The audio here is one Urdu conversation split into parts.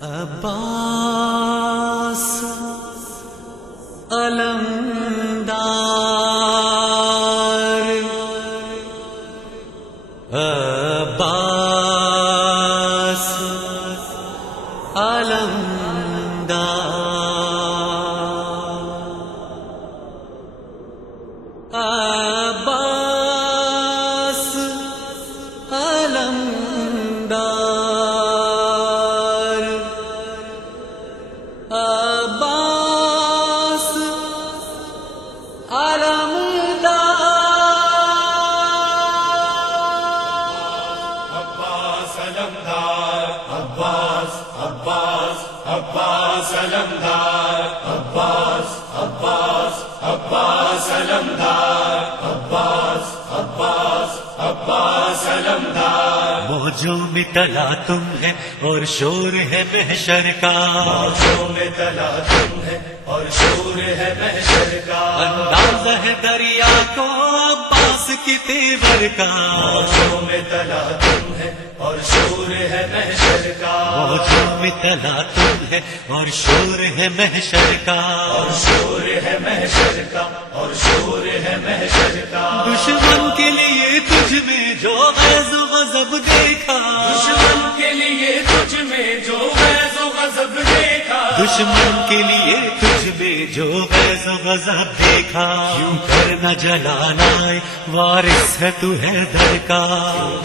عباس علمدار عباس علمدار عباس علمدار عباس علمدار عباس علمدار عباس علمدار عباس علمدار موجوں میں تلا تم ہے اور شور ہے محشر کا، موجوں میں تلا تم ہے اور شور ہے محشر کا، انداز ہے دریا کو عباس کی تیور کا، موجوں میں تلا تم ہے اور شور ہے محشر کا، موجوں میں تلا تم ہے اور شور ہے محشر کا، اور شور ہے محشر کا، اور شور ہے محشر کا، دشمن کے لیے تجھ میں جو غیظ و غضب دیکھا، دشمن کے لیے تجھ میں جو غیظ و غضب دیکھا، دشمن کے لیے تجھ میں جو غیظ و غضب دیکھا، کیوں کر نہ جلانا وارث ہے تو ہے در کا،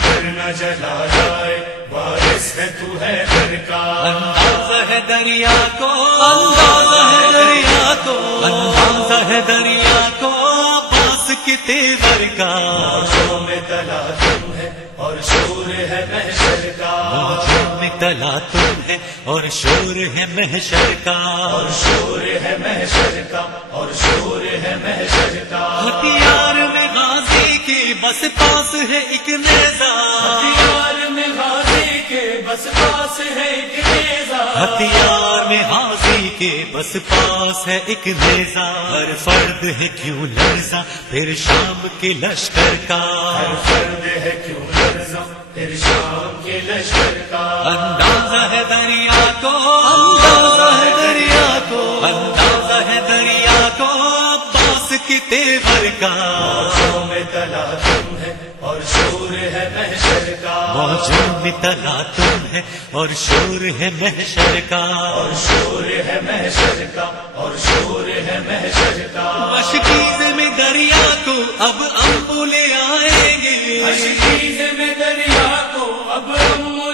کرنا جلا جائے وارث ہے تو ہے گھر کا، انداز ہے دریا کو، انداز ہے دریا کو، انداز ہے دریا کو عباس کی تیور کا، موجوں میں تلا تم ہے اور شور ہے محشر کا، موجوں میں تلا تم ہے اور شور ہے محشر کا، اور شور ہے محشر کا، اور شور ہے محشر کا، ہتھیار میں غازی کے بس پاس ہے ایک نیزہ، ہتھیار میں غازی کے بس پاس ہے ایک نیزہ، ہتھیار میں غازی کے بس پاس ہے ایک نیزہ، ہر فرد ہے کیوں لرزا پھر شام کے لشکر کا، ہر فرد ہے کیوں لرزاں پھر شام کے لشکر کا، انداز ہے دریا کو، انداز ہے دریا کو، انداز ہے دریا کو عباس کی تیور کا، موجوں میں تلا تم ہے اور شور ہے محشر کا، موجوں میں تلا تم ہے اور شور ہے محشر کا، اور شور ہے محشر کا، اور شور ہے محشر کا، مشکیز میں دریا کو اب انبولے آئیں گے، اشکیز میں دریا کو اب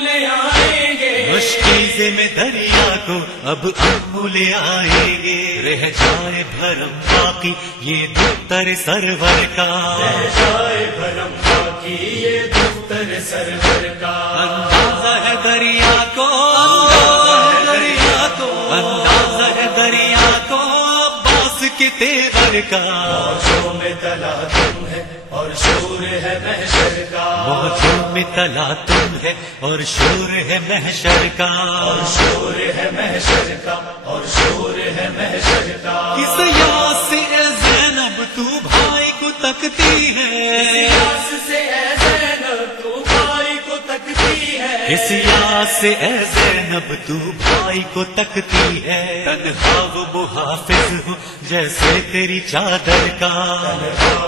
لے آئیں گے، مشکیز میں دریا کو اب انبولے آئیں گے، رہ جائے بھرم باقی یہ دختر سرور کا، رہ جائے بھرم باقی یہ دختر سرور کا، انداز ہے دریا کو، انداز ہے دریا کو، انداز ہے دریا کو عباس کی تیور کا، موجوں میں تلا تم ہے اور شور ہے محشر کا، موجوں میں تلا تم ہے اور شور ہے محشر کا، اور شور ہے محشر کا، اور شور ہے محشر کا، کس یاد سے اے زینب تو بھائی کو تکتی ہے، سیاس سے اے زینب تو بھائی کو تکتی ہے، کس یاد سے اے زینب تو بھائی کو تکتی ہے، تنہا وہ محافظ ہو جیسے تیری چادر کا،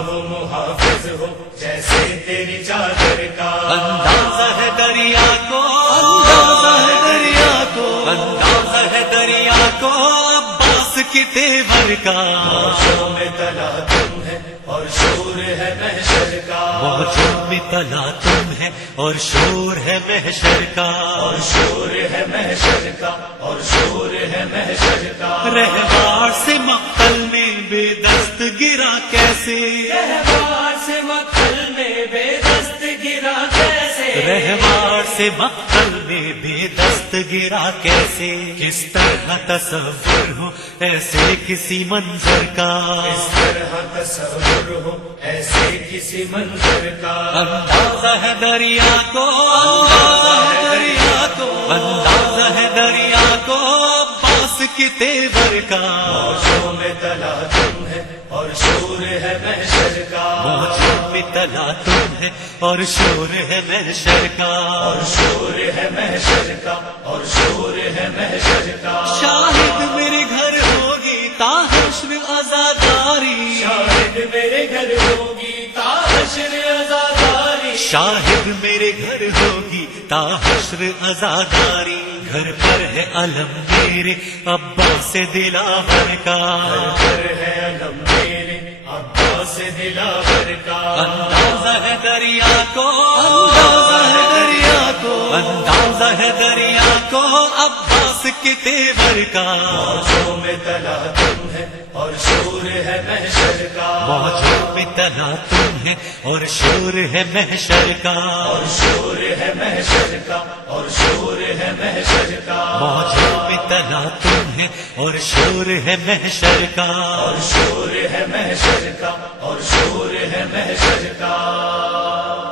وہ محافظ ہو جیسے تیری چادر کا، انداز ہے دریا کو، انداز ہے دریا کو، انداز ہے دریا کو عباس کی تیور کا، موجوں میں تلا تم ہے اور شور ہے محشر کا، موجوں میں تلا تم ہے اور شور ہے محشر کا، اور شور ہے محشر کا، اور شور ہے محشر کا، رہوار سے مقتل میں بے دست گرا کیسے، رہوار سے مقتل میں بے دست گرا کیسے، رہوار سے مقتل میں بے دست گرا کیسے، کس طرح تصور ہو ایسے کسی منظر کا، اس طرح تصور ہو ایسے کسی منظر کا، انداز ہے دریا کو، انداز ہے دریا کو، انداز ہے دریا کو عباس کی تیور کا، موجوں میں تلا تم ہے اور شور ہے محشر کا، موجوں میں تلا تم ہے اور شور ہے محشر کا، اور شور ہے محشر کا، اور شور ہے محشر کا، شاہد میرے گھر ہوگی تا حشر عزاداری، شاہد میرے گھر ہوگی تا حشر عزاداری، شاہد میرے گھر ہوگی تا حشر عزاداری، گھر پر ہے علم میرے عباس دلاور کا، گھر ہے علم میرے عباس دلاور کا، اندازہ ہے دریا کو، اندازہ ہے دریا کو، اندازہ ہے دریا کو عباس کے تیور کا، موجوں میں تلا تم ہے اور شور ہے محشر کا، موجوں میں تلا تم ہے اور شور ہے محشر کا، اور شور ہے محشر کا، اور شور ہے محشر کا، موجوں میں تلا تم ہے اور شور ہے محشر کا، اور شور ہے محشر کا، اور شور ہے محشر کا۔